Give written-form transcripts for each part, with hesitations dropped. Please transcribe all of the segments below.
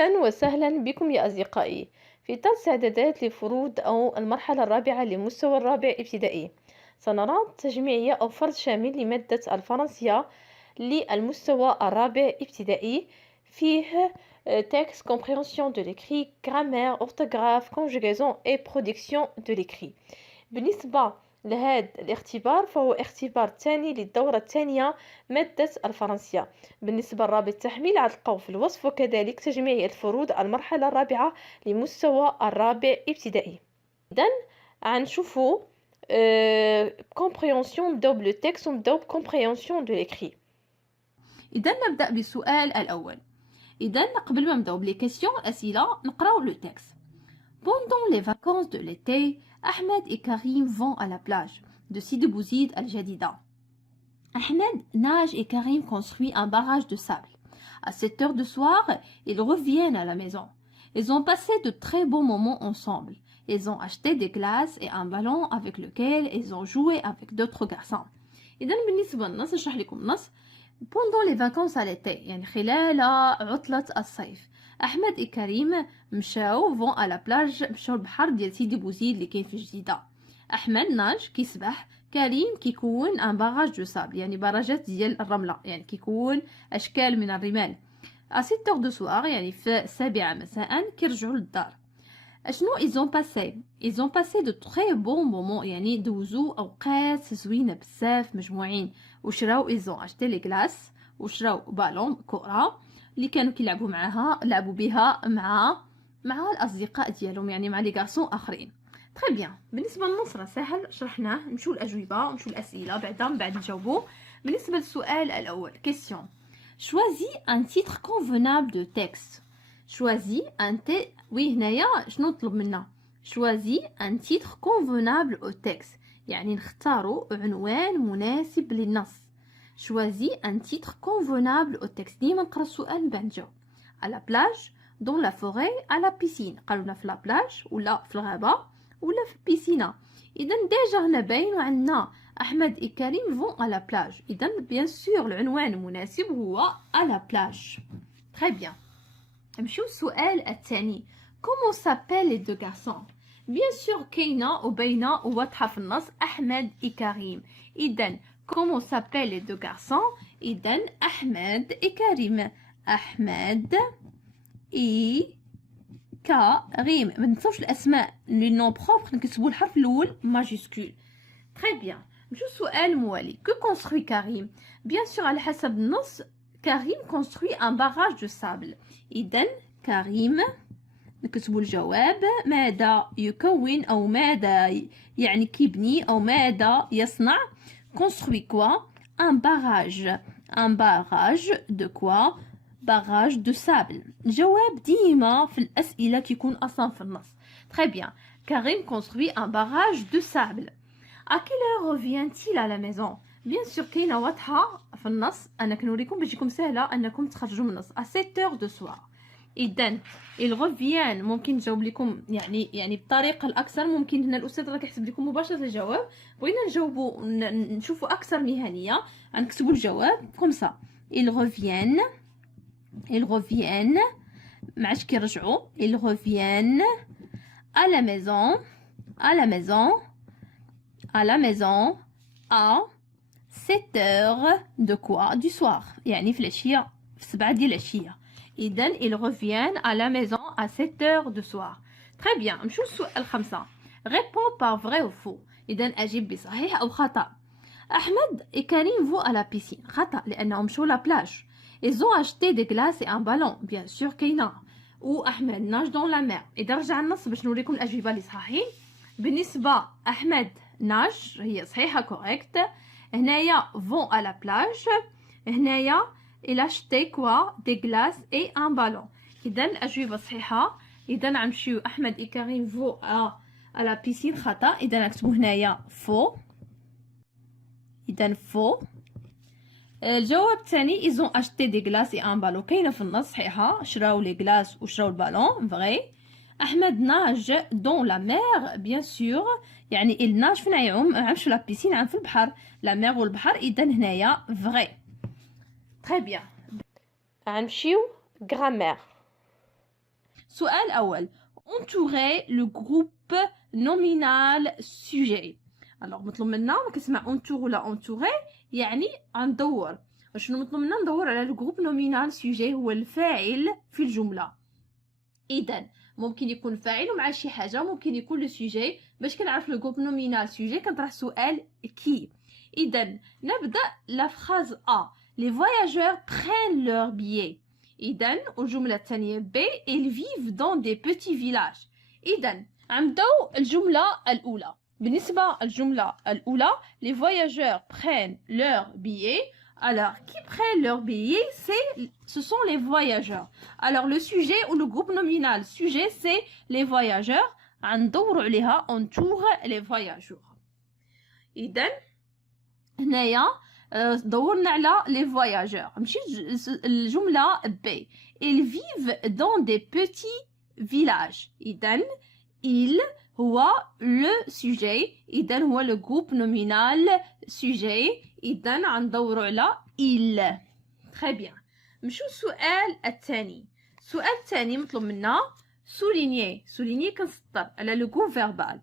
أهلا وسهلا بكم يا أصدقائي في درس إعدادات لفروض أو المرحلة الرابعة لمستوى الرابع ابتدائي. سنرى تجميعية أو فرض شامل لمادة الفرنسية للمستوى الرابع ابتدائي. فيه texte, compréhension de l'écrit, grammaire, orthographe, conjugaison et production de l'écrit. بالنسبة لهذا الاختبار فهو اختبار ثاني للدورة الثانية مادة الفرنسية. بالنسبة لرابط التحميل غتلقاو في الوصف، وكذلك تجميع الفروض المرحلة الرابعة لمستوى الرابع ابتدائي. إذن غنشوفو compréhension، نبداو بلو تكست ونبداو compréhension de l'écrit. إذا نبدأ بالسؤال الأول. إذا قبل ما نبداو بلي كيسيون أسئلة نقراو لو تكست. Pendant les vacances de l'été, Ahmed et Karim vont à la plage de Sidi Bouzid al-Jadida. Ahmed, Naj et Karim construisent un barrage de sable. À 7 heures du soir, ils reviennent à la maison. Ils ont passé de très bons moments ensemble. Ils ont acheté des glaces et un ballon avec lequel ils ont joué avec d'autres garçons. إذا بالنسبة للنص نشرح لكم النص. Pendant les vacances à l'été يعني خلال عطلة الصيف أحمد وكريم مشاو فون على بلاج، مشاو البحر ديال سيدي بوزيد اللي كاين في الجديدة. أحمد ناج كيسبح، كريم كيكون ان باراج دو سابل يعني براجات ديال الرملة، يعني كيكون أشكال من الرمال. à 7 heures du soir يعني في 7 مساء كيرجعوا للدار. اشنو ils ont passé de très bons moments يعني دوزو اوقات زوينه بزاف مجموعين، وشراو ils ont acheté les glaces وشراو بالون كره اللي كانوا كيلعبوا معاها، لعبوا بها مع الاصدقاء ديالهم يعني مع لي غارسون اخرين. تري بيان. بالنسبه للنص راه ساهل شرحناه، نمشيو الاجوبه ونمشيو الاسئله من بعد نجاوبوا. بالنسبه للسؤال الاول كيسيون choisis un titre convenable de texte. choisis un وي هنايا شنو نطلب منا؟ choisis un titre convenable au texte يعني نختاروا عنوان مناسب للنص. choisis un titre convenable au texte. ديما نقرا السؤال من بعد نجاوب. à la plage، dans la forêt، à la piscine. قالونا في لا بلاج ولا في الغابه ولا في البيسينه. اذا ديجا هنا باين عندنا احمد وكريم فون à la plage. اذا بيان سور العنوان المناسب هو à la plage. très bien. نمشيو السؤال الثاني. comment s'appellent les deux garçons؟ bien sûr كاينه وباينه وواضحه في النص احمد وكريم. اذا comment s'appellent les deux garçons؟ اذا احمد وكريم. احمد كريم. ما ننساوش الاسماء لي نون بروبر نكتبوا الحرف الاول ماجيسكول. très bien. نمشيو السؤال الموالي. que construit كريم؟ bien sûr على حسب النص كريم construit un barrage de sable. إذن كريم نكتبوا الجواب ماذا يكون أو ماذا يعني كيبني أو ماذا يصنع. construit quoi؟ un barrage de quoi؟ barrage de sable. الجواب ديما في الأسئلة كيكون أصلا في النص. très bien. كريم construit un barrage de sable. à quelle heure revient-il à la maison؟ bien sûr كاينه واضحه في النص، انا كنوريكم باش يكون سهله انكم تخرجوا من النص. à 7 heures du soir. اذا il revient ممكن نجاوب لكم يعني بطريقه الاكثر. ممكن هنا الاستاذ راه كيحسب لكم مباشره الجواب، بغينا نجاوبوا نشوفوا اكثر مهنيه غنكتبوا الجواب كوم سا. il revient ما عادش كيرجعوا. il revient à la maison à 7 heures de quoi؟ du soir يعني في العشية، في 7 ديال العشية. إذن ils reviennent à la maison à 7 heures du soir. très bien. نمشيو للسؤال 5. réponds par vrai ou faux. إذن أجيب بصحيح أو خطأ. أحمد وكريم vont à la piscine. خطأ لأنهم مشوا لا بلاج. ils ont acheté des glaces et un ballon. bien sûr كاينة. وأحمد nage dans la mer. إذا رجع النص باش نوريكم الأجوبة اللي صحيحين. بالنسبة أحمد ناج هي صحيحة كوريكت. هنايا vont à la plage. هنايا il acheté quoi؟ des glaces et un ballon. إذا الأجوبة صحيحة. إذا غنمشيو أحمد وكريم vont à la piscine خطأ. إذا نكتبو هنايا faux. إذا faux. الجواب الثاني ils ont acheté des glaces et un ballon كاينة في النص صحيحة، شراو لي غلاس وشراو البالون فغي. أحمد ناج دون لا مير بيان سور يعني il ناج فين يعوم؟ عمش في لا بيسين، عم في البحر. لا مير والبحر. إذا هنايا فغي. تري بيان. غنمشيو غرامير. السؤال الأول entourer le groupe nominal sujet. alors مطلوب منا ما كتسمع entour ولا entourer يعني غندور. شنو مطلوب منا؟ ندور على الجروب نومينال سوجي هو الفاعل في الجمله. اذا ممكن يكون فاعل ومع شي حاجه، ممكن يكون لو سوجي. باش كنعرف لو جروب نومينال سوجي كنطرح سؤال كي. اذا نبدا لا فراز ا les voyageurs prennent leur billet. اذا الجمله الثانيه بي ils vivent dans des petits villages. اذا غنبداو الجمله الاولى. بالنسبه للجمله الاولى les voyageurs prennent leur billet. Alors, qui prennent leur billet, ce sont les voyageurs. Alors, le sujet ou le groupe nominal sujet, c'est les voyageurs. غندورو عليها entoure les voyageurs. إذن هنايا دورنا على les voyageurs. نمشي الجملة B. Ils vivent dans des petits villages. إذن ils هو le sujet. إذن هو le groupe nominal sujet. إذن غندورو على il. très bien. نمشيو السؤال الثاني. السؤال الثاني مطلوب منا souligner كنسطر على لو جروب فيربال.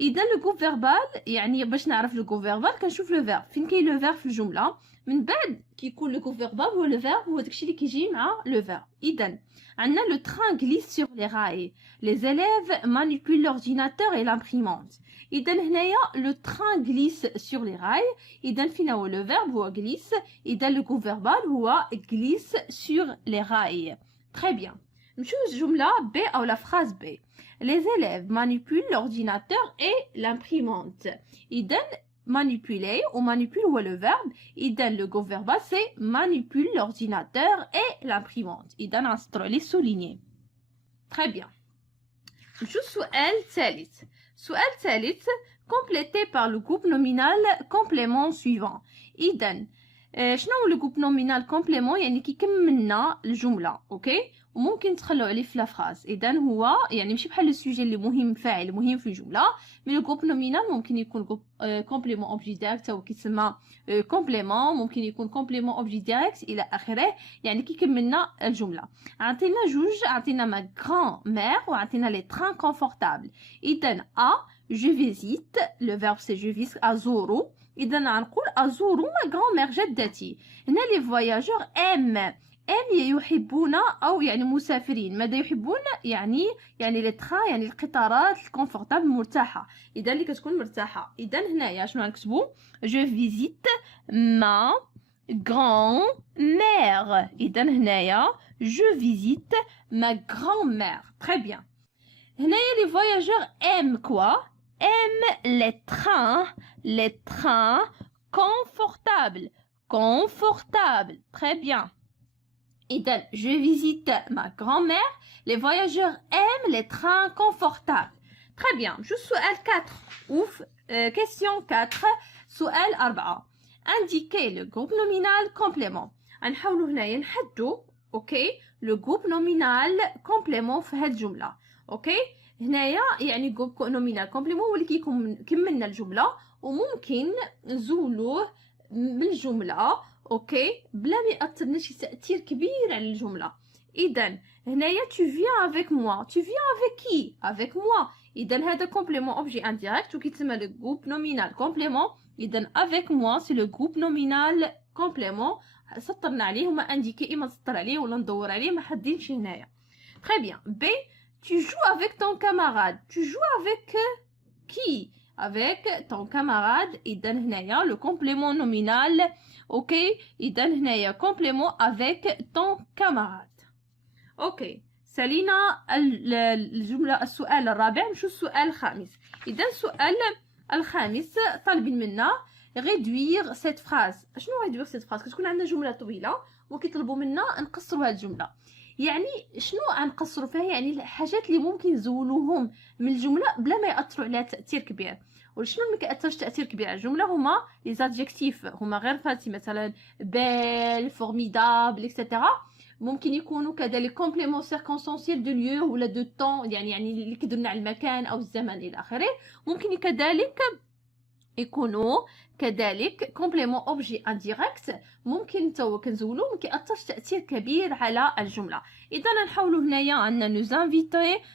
إذا لو جروب فيربال يعني باش نعرف لو جروب فيربال كنشوف لو فيرب فين كاين لو فيرب في الجملة. من بعد كيكون لو جروب فيربال هو لو فيرب هو داكشي اللي كيجي مع لو فيرب. إذا عندنا لو train glisse sur les rails. Les élèves manipulent l'ordinateur et l'imprimante. إذا هنايا لو train glisse sur les rails. إذا فين هو لو فيرب هو glisse. إذا لو جروب فيربال هو glisse sur les rails. très bien. نمشيو الجملة B أو la phrase B. Les élèves manipulent l'ordinateur et l'imprimante. إذا manipuler ou manipule هو le verbe. إذا le groupe verbal c'est manipule l'ordinateur et l'imprimante. إذا غنسطرو عليه souligner. très bien. نمشيو السؤال الثالث. السؤال الثالث complété par le groupe nominal complément suivant. إذا شنو هو لو نومينال كومبليمون؟ يعني كيكملنا الجمله. اوكي وممكن تخلو عليه في لا فراز. اذا هو يعني ماشي بحال السوجي اللي مهم فاعل مهم في الجمله. مي لو جروب نومينال ممكن يكون كومبليمون اوبجي ديريكت او كيتسمى كومبليمون، ممكن يكون كومبليمون اوبجي ديريكت الى اخره. يعني كيكملنا الجمله. عطينا جوج، عطينا ما غران مير وعطينا لي تران كونفورتابل. اذا جو فيزيت لو فيرب سي جو فيزيت ازورو. إذا غنقول أزور ما غرامير جدتي. هنا لي فواياجور ام يحبون أو يعني مسافرين. ماذا يحبون؟ يعني لي ترا يعني القطارات الكونفورتابل مرتاحة. إذا اللي كتكون مرتاحة. إذا هنايا شنو غنكتبو؟ جو فيزيت ما غرامير. إذا هنايا جو فيزيت ما غرامير. très bien. هنايا لي فواياجور ام كوا؟ aiment les trains confortables. Très bien. إذا je visite ma grand-mère. Les voyageurs aiment les trains confortables. Très bien. نمشيو السؤال 4 ouf. question 4 سؤال 4. indiquer le groupe nominal complément. غنحاولوا هنايا نحددوا اوكي لو جروب نومينال كومبليمون في هاد الجمله. اوكي هنايا يعني جروب نومينال كومبليمون هو اللي كيكملنا الجمله وممكن نزولوه من الجمله اوكي بلا ما ياثر لنا شي تاثير كبير على الجمله. اذا هنايا tu viens avec moi. tu viens avec qui؟ avec moi. اذا هذا كومبليمون اوبجي انديريكت وكيتسمى لو جروب نومينال كومبليمون. اذا avec moi c'est le groupe nominal complément. سطرنا عليه وما انديكي اما نسطر عليه ولا ندور عليه ما حدينش هنايا. très bien. B tu joues avec ton camarade. tu joues avec qui؟ avec ton camarade. إذا هنايا le complément nominal. اوكي إذا هنايا complément avec ton camarade. اوكي سالينا الجملة السؤال الرابع. نمشيو السؤال الخامس. إذا السؤال الخامس طالبين منا réduire cette phrase. شنو réduire cette phrase؟ كتكون عندنا جملة طويلة وكيطلبوا منا نقصروا هذه الجملة. يعني شنو غنقصروا فيها؟ يعني الحاجات اللي ممكن نزولوهم من الجمله بلا ما ياثروا عليها تاثير كبير. وشنو اللي ما كياثرش تاثير كبير على الجمله؟ هما لي زادجيكتيف. هما غير فاتي مثلا بيل فورميدابل اكسيتيرا. ممكن يكونوا كذلك كومبليمون سيركونستانسييل دو ليو ولا دو طون يعني اللي كيدلنا على المكان او الزمن الى اخره. ممكن كذلك يكونوا كذلك complément objet indirect ممكن تو كنزولو ما كيأثرش تأثير كبير على الجملة. إذا نحاولوا هنايا عندنا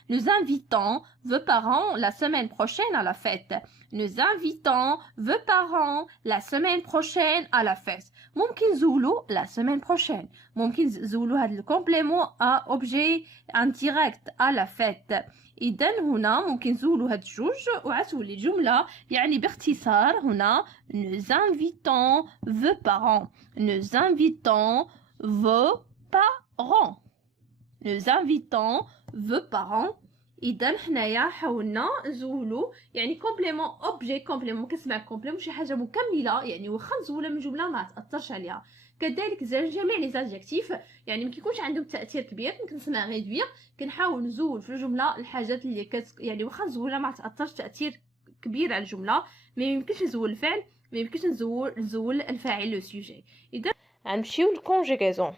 nous invitons vos parents la semaine prochaine à la fête. Nous invitons vos parents la semaine prochaine à la fête. ممكن زولو la semaine prochaine. ممكن زولو هذا الكومبليمون à objet indirect à la fête. إذا هنا ممكن نزولوا هاد الجوج وعتولي جملة يعني باختصار هنا nous invitons vos parents. Nous invitons vos parents. Nous invitons vos parents. إذا حنايا حاولنا نزولوا يعني كومبليمون اوبجي كومبليمون كنسمع كومبليمون شي حاجة مكملة يعني واخا نزولها من جملة ما تأثرش عليها. كذلك جميع لي زادجيكتيف يعني ما كيكونش عندهم تاثير كبير كنسمع غيدوير كنحاول نزول في الجمله الحاجات اللي يعني واخا نزولها ما تاثرش تاثير كبير على الجمله ما يمكنش نزول الفعل ما يمكنش نزول الفاعل لو سوجي. اذا غنمشيو للكونجيغاسيون.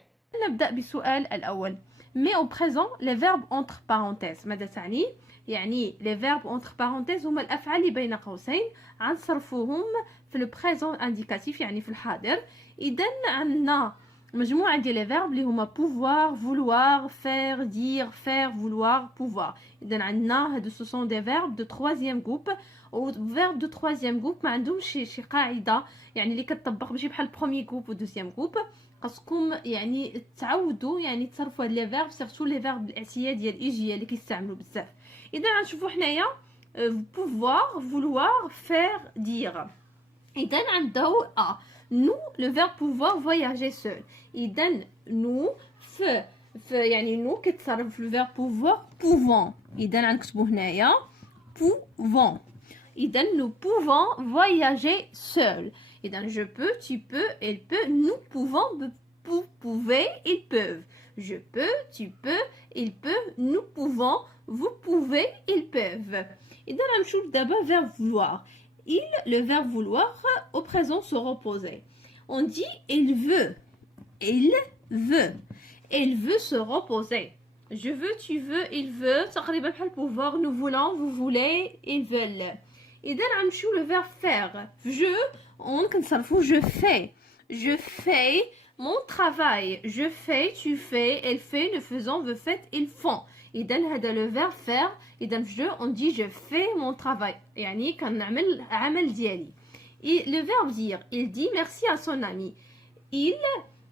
نبدا بالسؤال الاول مي او بريزون لي فيرب اونتر بارونتيز ماذا تعني؟ يعني لي فيرب اونتر بارونتيز هما الافعال اللي بين قوسين غنصرفوهم في لو بريزون انديكاتيف يعني في الحاضر. اذا عندنا مجموعه ديال لي فيرب اللي هما pouvoir vouloir faire dire faire vouloir pouvoir. اذا عندنا هادو سو سون دي فيرب دو ترويزيام جروب و فيرب دو ترويزيام جروب ما عندهمش شي قاعده يعني اللي كتطبق ماشي بحال البروميير جروب و دوزيام جروب. خاصكم يعني تعودوا يعني تصرفوا هاد لي فيرب سيرتو لي فيرب الاعتياديه ديال الايجيه اللي كيستعملوا بزاف. اذا غنشوفوا حنايا pouvoir vouloir faire dire. اذا عنده nous le verbe pouvoir voyager seul. اذا nous يعني nous كتصرف في الفيرب pouvoir pouvons. اذا غنكتبوا هنايا pouvons. اذا nous pouvons voyager seul. اذا je peux, tu peux, elle peut, nous pouvons, vous pouvez, ils peuvent. Je peux, tu peux, il peut, nous pouvons, vous pouvez, ils peuvent. اذا غنمشيو دابا verbe vouloir. Le verbe vouloir au présent se reposer. On dit il veut. Il veut. Il veut se reposer. Je veux, tu veux, il veut. تقريبا بحال pouvoir, nous voulons, vous voulez, ils veulent. إذا غنمشيو le verbe faire. Je on كنصرفو je fais. Je fais mon travail. Je fais, tu fais, elle fait, nous faisons, vous faites, ils font. إذا هذا le verbe faire. إذا في je on dit je fais mon travail يعني كنعمل عمل ديالي. Le verbe dire il dit merci à son ami. Il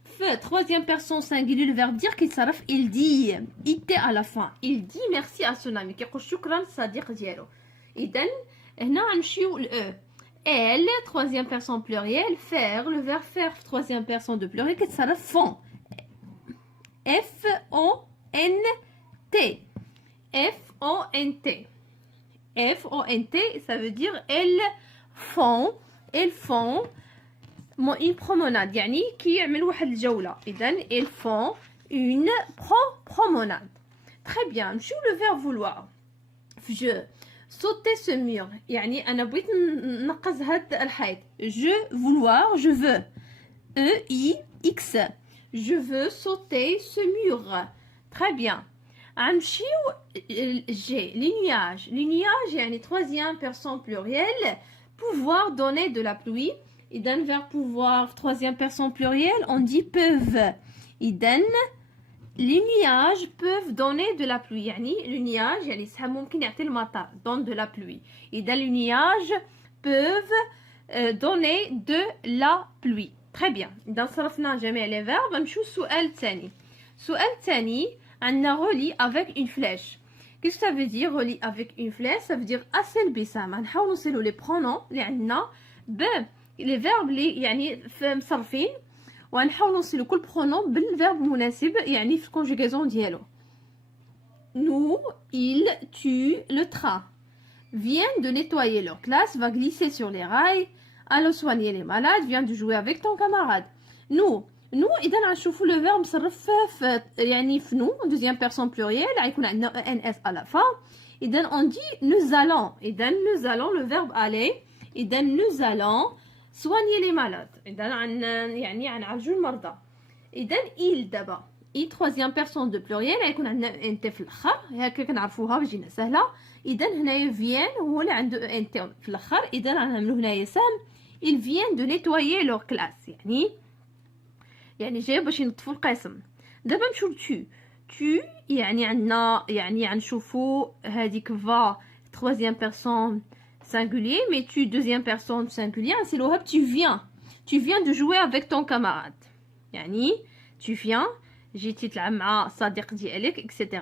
fait troisième personne singulier le verbe dire كيتصرف il dit it à la fin. Il dit merci à son ami كيقول شكرا للصديق ديالو. إذا هنا غنمشيو ل elle troisième personne pluriel faire le verbe faire troisième personne de pluriel كيتصرف font. F O N T. F-O-N-T. F-O-N-T, ça veut dire elles font une promenade. يعني كيعملوا واحد الجولة. إذا elles font une promenade. Très bien. نمشيو le verbe vouloir. Je sauter ce mur. يعني أنا بغيت ننقز هاد الحيط. Je vouloir, je veux. E-I-X. Je veux sauter ce mur. Très bien. غنمشيو G les nuages يعني troisième personne pluriel pouvoir donner de la pluie. إذا verbe pouvoir troisième personne pluriel on dit peuvent. إذا les nuages peuvent donner de la pluie يعني le nuage يعني سحاب ممكن يعطي المطر donne de la pluie. إذا les nuages peuvent donner de la pluie. Très bien. إذا صرفنا جميع les verbes نمشيو السؤال الثاني. السؤال الثاني عندنا relie avec une flèche. Qu'est-ce que ça veut dire relie avec une flèche? Ça veut dire أصل بسام. نحاول نوصلوا les pronoms اللي عندنا ب les verbes اللي يعني مصرفين ونحاول نوصلوا كل pronom بالverbe المناسب يعني في الconjugaison ديالو. Nous, il, tu, le train viennent de nettoyer leur classe, va glisser sur les rails, allons soigner les malades, viens de jouer avec ton camarade. Nous اذا غنشوفوا لو فيرب مصرف في يعني في نو دوزيام بيرسون بلوريال غيكون عندنا ان اس على فا. اذا اون دي nous allons. اذا nous allons le verbe aller. اذا nous allons soigner les malades. اذا يعني غنعالجوا المرضى. اذا il دابا اي troisième personne de pluriel غيكون عندنا ان تي في الاخر هكا كنعرفوها بجينا سهله. اذا هنايا فيان هو اللي عنده ان تي في الاخر. اذا غنعملوا هنايا سهم ils viennent de nettoyer leur classe. يعني جاي باش ينظفوا القسم. دابا نمشيو tu يعني عندنا يعني غنشوفوا هذيك va troisième personne singulier, mais tu deuxième personne singulier نسيلوها tu viens de jouer avec ton camarade. يعني tu viens جيتي تلعب مع صديق ديالك etc.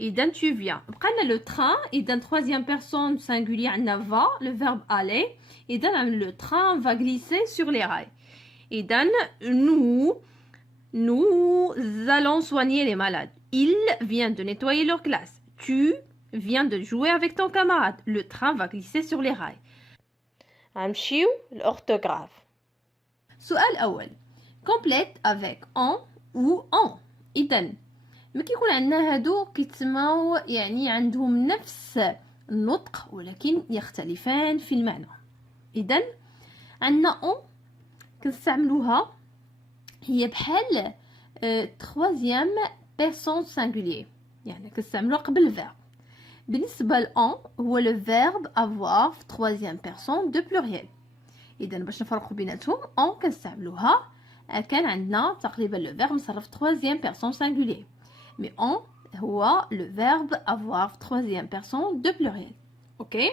إذا tu viens. بقى لنا le train. إذا troisième personne singulier عندنا va le verbe aller. إذا le train va glisser sur les rails. إذا nous allons soigner les malades. Il vient de nettoyer leur classe. Tu viens de jouer avec ton camarade. Le train va glisser sur les rails. غنمشيو الأورثوغراف. سؤال أول. complète avec en ou en. إذا ما كيكون عندنا هادو كيتسماو يعني عندهم نفس النطق ولكن يختلفان في المعنى. إذا عندنا en كنستعملوها هي بحال troisième personne singulier يعني كنستعملوها قبل الفيرب. بالنسبة لأن هو le verbe avoir في troisième personne de pluriel. إذا باش نفرقوا بيناتهم en كنستعملوها كان عندنا تقريبا le verbe مصرف في troisième personne singulier. mais en هو le verbe avoir في troisième personne de pluriel. اوكي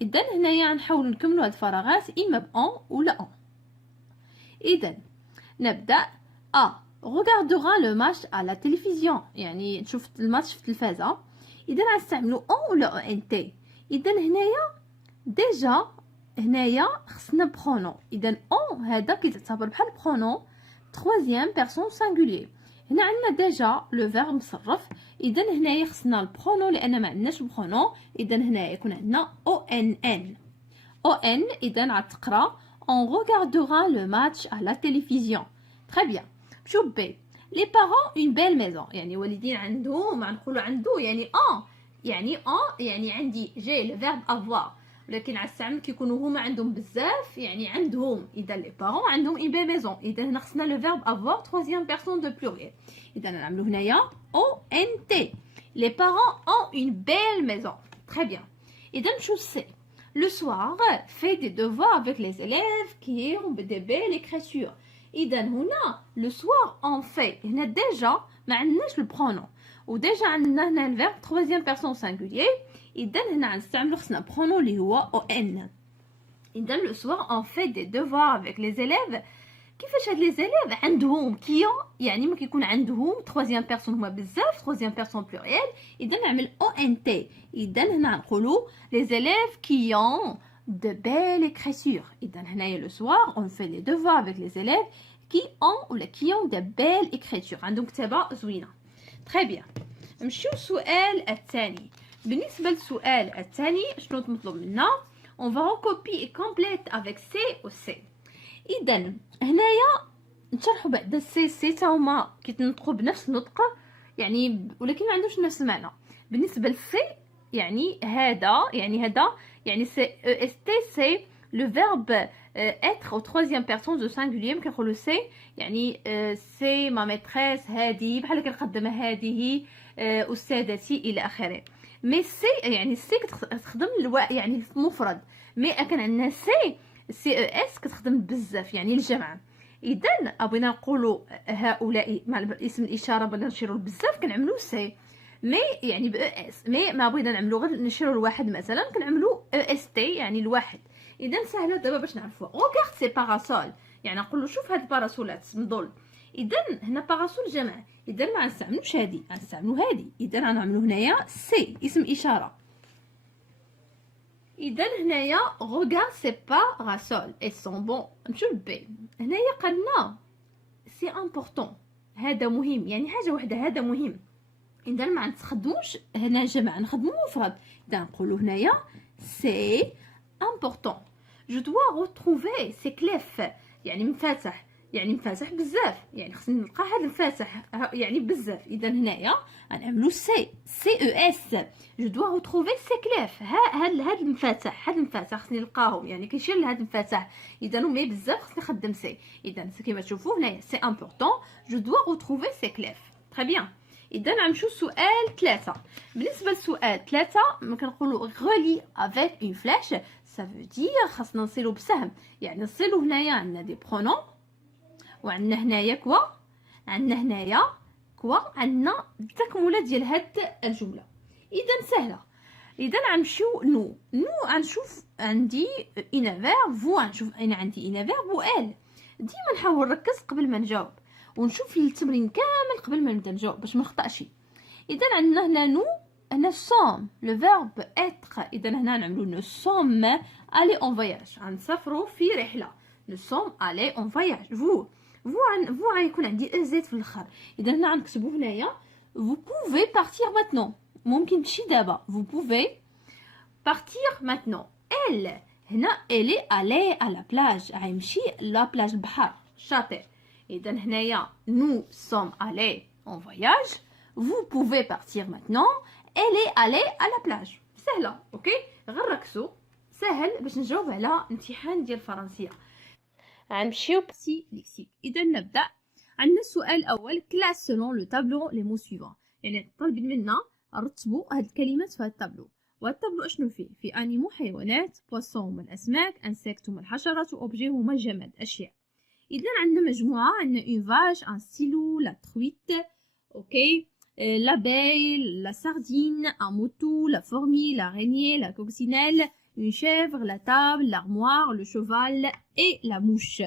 إذا هنايا غنحاولوا نكملوا هاد الفراغات إما بأن ولا en. إذا نبدأ regardera le match à la télévision يعني نشوف الماتش في التلفازة. إذا غنستعملوا en ولا ent. إذا هنايا خصنا برونون. إذا en هذا كيتعتبر بحال برونون troisième personne singulier. هنا عندنا ديجا لو فيرب مصرف. إذا هنايا خصنا البرونون لأن ما عندناش برونون. إذا هنايا يكون عندنا on. إذا غتقرا on regardera le match à la télévision. Très bien. شوف بي les parents une belle maison يعني والدين عندهم ما نقولوا عنده يعني يعني عندي جاي le verbe avoir ولكن غنستعمل كيكونوا هما عندهم بزاف يعني عندهم. اذا les parents عندهم une belle maison. اذا هنا خصنا le verbe avoir troisième personne de pluriel. اذا نعملوا هنايا ont. les parents ont une belle maison. Très bien. اذا نشوف سي le soir fait des devoirs avec les élèves qui ont des belles écritures. إذا هنا لو سوار اون في هنا ديجا ما عندناش البرونون وديجا عندنا هنا الفيرب ترويزيام بيرسون سانغولير. إذا هنا غنستعملو خصنا برونون اللي هو او ان. إذا لو سوار اون في دي دوفوار افيك لي زيليف. كيفاش هاد لي زيليف عندهم كيون يعني ما كيكون عندهم ترويزيام بيرسون هما بزاف ترويزيام بيرسون بلوريال. إذا نعمل او ان تي. إذا هنا نقولو لي زيليف كيون de belles écritures. إذا هنايا le soir on fait les devoirs avec les élèves qui ont ou qui ont de belles écritures. عندهم كتابة زوينة. Très bien. نمشيو للسؤال الثاني. بالنسبة للسؤال الثاني شنو مطلوب منا؟ on va recopier et complète avec C و C. إذا هنايا نشرحوا بعد سي تا هما كيتنطقوا بنفس النطق يعني ولكن ما عندهمش نفس المعنى. بالنسبة للسي يعني هذا يعني c'est est c'est le verbe être au troisième personne de singulier كنقولوا سي يعني سي ما ميتريس هذه بحال كنخدم هذه استاذتي الى اخره. مي سي يعني سي كتخدم يعني المفرد. مي كان عندنا سي اس كتخدم بزاف يعني الجمع. اذا بغينا نقولوا هؤلاء مع اسم الاشاره بغينا نشيروا بزاف كنعملوا سي. مي يعني ب اس. مي ما بغينا نعملو غير نشيرو الواحد مثلا كنعملو اس تي يعني الواحد. اذا سهله دابا باش نعرفوا regarde سي باراسول يعني نقولوا شوف هاد الباراسولات مضل. اذا هنا باراسول جمع. اذا ما غنستعملوش هادي غنستعملو هادي. اذا غنعملو هنايا سي اسم اشاره. اذا هنايا regarde سي باراسول اي سون بون. نمشيو لبي. هنايا قالنا سي امبورطون هذا مهم يعني حاجه وحده هذا مهم. إذا ما نستخدموش هنا جمع نخدمو مفرد. إذا نقولو هنايا سي امبورطون. جو دوا روتروفي سي كليف يعني مفاتح يعني مفاتح بزاف يعني خصني نلقى هاد المفاتح يعني بزاف. إذا هنايا غنعملو سي او اس. جو دوا روتروفي سي كليف هاد المفاتح خصني نلقاهم يعني كيشير لهاد المفاتح. إذا مي بزاف خصني نخدم سي. إذا كيما تشوفوا هنايا سي امبورطون جو دوا روتروفي سي كليف. تري بيان. اذا غنمشيو لسؤال 3. بالنسبه لسؤال 3 ما كنقولوا غولي افيك اون فلاش، ça veut dire خاصنا نصيلو بسهم. يعني نصيلو هنايا عندنا دي برونون، وعندنا هنايا كوا، عندنا هنايا كوا، عندنا التكمله ديال هاد الجمله. اذا سهله. اذا غنمشيو نو غنشوف عندي اون فيرب، فو غنشوف انا عندي اون فيرب و ال. ديما نحاول نركز قبل ما نجاوب ونشوف التمرين كامل قبل ما نبدا نجاوب باش ما نخطاش. اذا عندنا هنا نو، هنا سوم لو فيرب اتر. اذا هنا نعملو نو سوم الي اون فواياج، غنسافروا في رحله. نو سوم الي اون فواياج. فو غيكون عندي او زيت في الاخر. اذا هنا غنكتبو هنايا vous pouvez partir maintenant، ممكن تمشي دابا. vous pouvez partir maintenant. elle هنا elle est allée à la plage، غيمشي لا بلاج البحر الشاطئ. اذا هنايا nous sommes allés en voyage، vous pouvez partir maintenant. elle est allée à la plage. سهله. اوكي غير ركزوا، سهل باش نجاوب على امتحان ديال الفرنسيه. غنمشيو سي ليكسيك. اذا نبدا. عندنا السؤال الاول كلاس سولون لو تابلو لي مو سويفون، يعني طالبين منا نرتبوا هاد الكلمات في هاد التابلو. وهاد التابلو اشنو فيه انيمو حيوانات، بواسون هما الاسماك، انسيكت هما الحشرات، واوبجي هما الجماد اشياء. اذا عندنا مجموعه، عندنا اون فاج، ان ستيلو، لا ترويت، اوكي، l'abeille, la sardine, un mouton, la fourmi, l'araignée, la coccinelle, une chèvre, la table, l'armoire, le cheval et la mouche.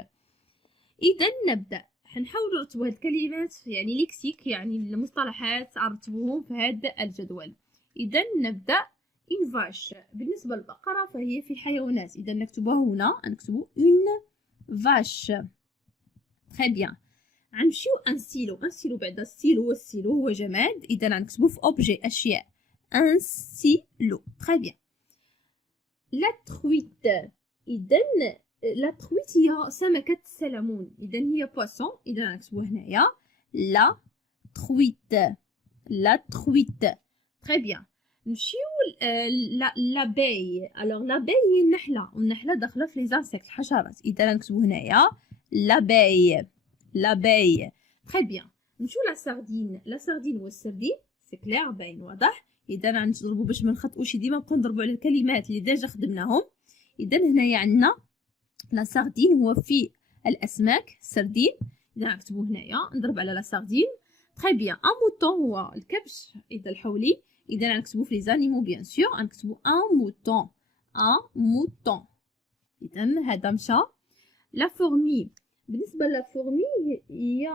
إذا نبدأ. حنحاول نرتبوا هاد الكلمات يعني ليكسيك، يعني المصطلحات نرتبوهم في هذا الجدول. إذا نبدأ. une vache بالنسبة للبقرة فهي في الحيوانات، إذا نكتبوها هنا، نكتبوا une vache. très bien. غنمشيو ان ستيلو. ان ستيلو بعدا ستيلو، والستيلو هو جماد، اذا غنكتبو في اوبجي اشياء. ان ستيلو. تري بيان. لا ترويت. اذا لا ترويت هي سمكة السلمون، اذا هي بواسون، اذا غنكتبو هنايا لا ترويت. لا ترويت. تري بيان. نمشيو لاباي. الوغ لاباي هي النحلة، والنحلة داخلة في لي زانسيكت الحشرات، اذا غنكتبو هنايا لاباي. l'abeille. très bien. نمشيو لا ساردين. لا ساردين هو السردين، سي كلير باين واضح. اذا غنضربوا باش ما نخطئوش، ديما نبقاو نضربوا على الكلمات اللي ديجا خدمناهم. اذا هنايا عندنا لا ساردين هو في الاسماك سردين، اذا نكتبوا هنايا نضرب على لا ساردين. très bien. ان موطون هو الكبش، اذا الحولي، اذا غنكتبوا في لي زانيمو بيان سور غنكتبوا ان موطون. ان موطون. اذا هذا مشى. لا فورمي. بالنسبه للفورمي هي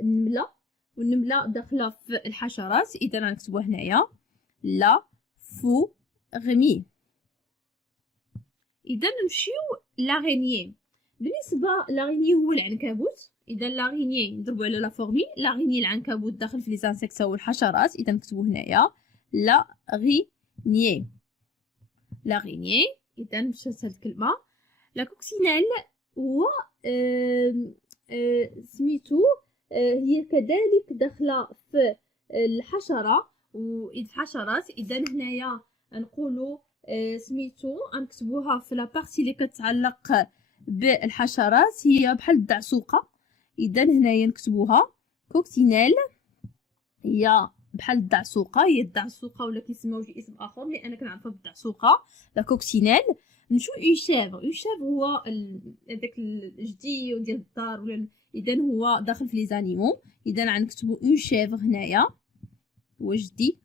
النمله، والنمله داخله في الحشرات، اذا غنكتبوها هنايا لا فورمي. اذا نمشيو لاغينيي. بالنسبه لاغينيي هو العنكبوت، اذا لاغينيي نضربوا على لا فورمي. لاغينيي العنكبوت داخل في لي زانسيكت هو الحشرات، اذا نكتبوا هنايا لاغينيي. لاغينيي. اذا مشات هاد الكلمه. لا كوكسينيل هو سميتو هي كذلك داخله في الحشره والحشرات، اذا هنايا نقولوا سميتو نكتبوها في لا بارتي اللي كتعلق بالحشرات، هي بحال الدعسوقه، اذا هنايا نكتبوها كوكسينيل. هي بحال الدعسوقه، هي الدعسوقه ولا كيسموها شي اسم اخر اللي انا كنعرفها بالدعسوقه، لا كوكسينيل. نشوف اون شيفر. اون شيفر هو هذاك الجدي ديال الدار ولا، اذا هو داخل في لي زانيمو، اذا غنكتبوا اون شيفر هنايا هو جدي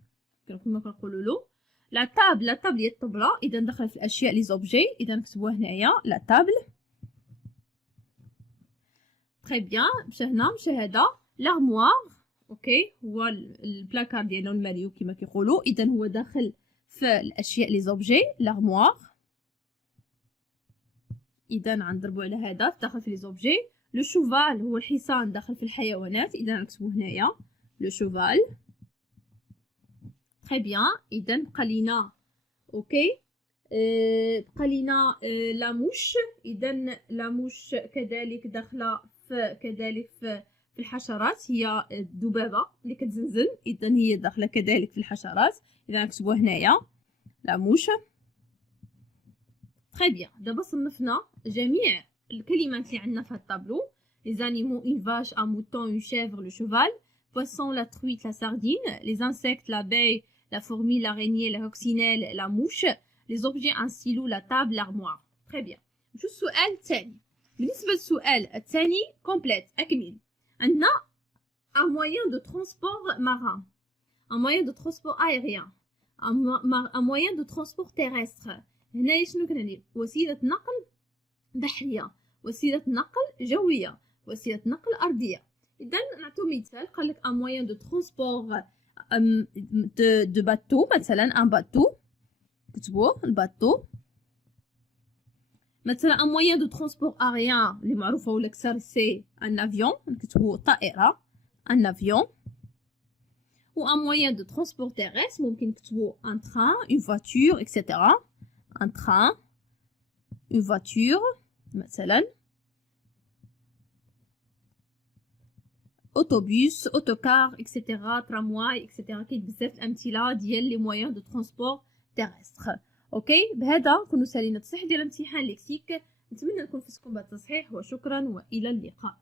كما كنقولوا له. لا طابل. لا طابل هي الطبله، اذا داخله في الاشياء لي زوبجي، اذا نكتبوها هنايا لا طابل. تري بيان. مشى هنا مشى هذا. لارموار. اوكي هو البلاكار ديالنا الماليو كما كيقولوا، اذا هو داخل في الاشياء لي زوبجي لارموار، اذا غنضربوا على هذا داخل في لي زوبجي. لو شوفال هو الحصان داخل في الحيوانات، اذا نكتبوا هنايا لو شوفال. تري بيان. اذا بقى لينا اوكي بقى لينا لا موش. اذا لا موش كذلك داخله في كذلك في الحشرات، هي الذبابه اللي كتزنزن، اذا هي داخله كذلك في الحشرات، اذا نكتبوها هنايا لا موش. تري بيان. دابا صنفنا جميع الكلمات اللي عندنا في هاد الطابلو، لي زانيمو، اون فاش، ان موطون، اون شيفر، لو شوفال. poisson, la truite, la sardine, les insectes, l'abeille, la fourmi, l'araignée, la coccinelle, la mouche, les objets, un stylo, la table, l'armoire. Très bien. نشوف السؤال الثاني. بالنسبة للسؤال الثاني كومبليت أكمل. عندنا un moyen de transport marin, un moyen de transport aérien, un moyen de transport terrestre. هنا شنو كنعني؟ وسيلة نقل بحرية، وسيلة نقل جوية، وسيلة نقل أرضية. إذا نعطيو مثال، قال لك un moyen de transport de bateau، مثلا un bateau، كتبوه الباطو. مثلا un moyen de transport aérien اللي معروفة ولا كسر سي un avion، نكتبو طائرة un avion. ou un moyen de transport terrestre ممكن نكتبو un train une voiture etc. un train une voiture مثلا autobus autocar etc. tramway etc. كاين بزاف الامثله ديال لي moyens de transport terrestre. اوكي بهذا كنا سالينا التصحيح ديال امتحان ليكسيك. نتمنى نكون فزتكم بالتصحيح وشكرا والى اللقاء.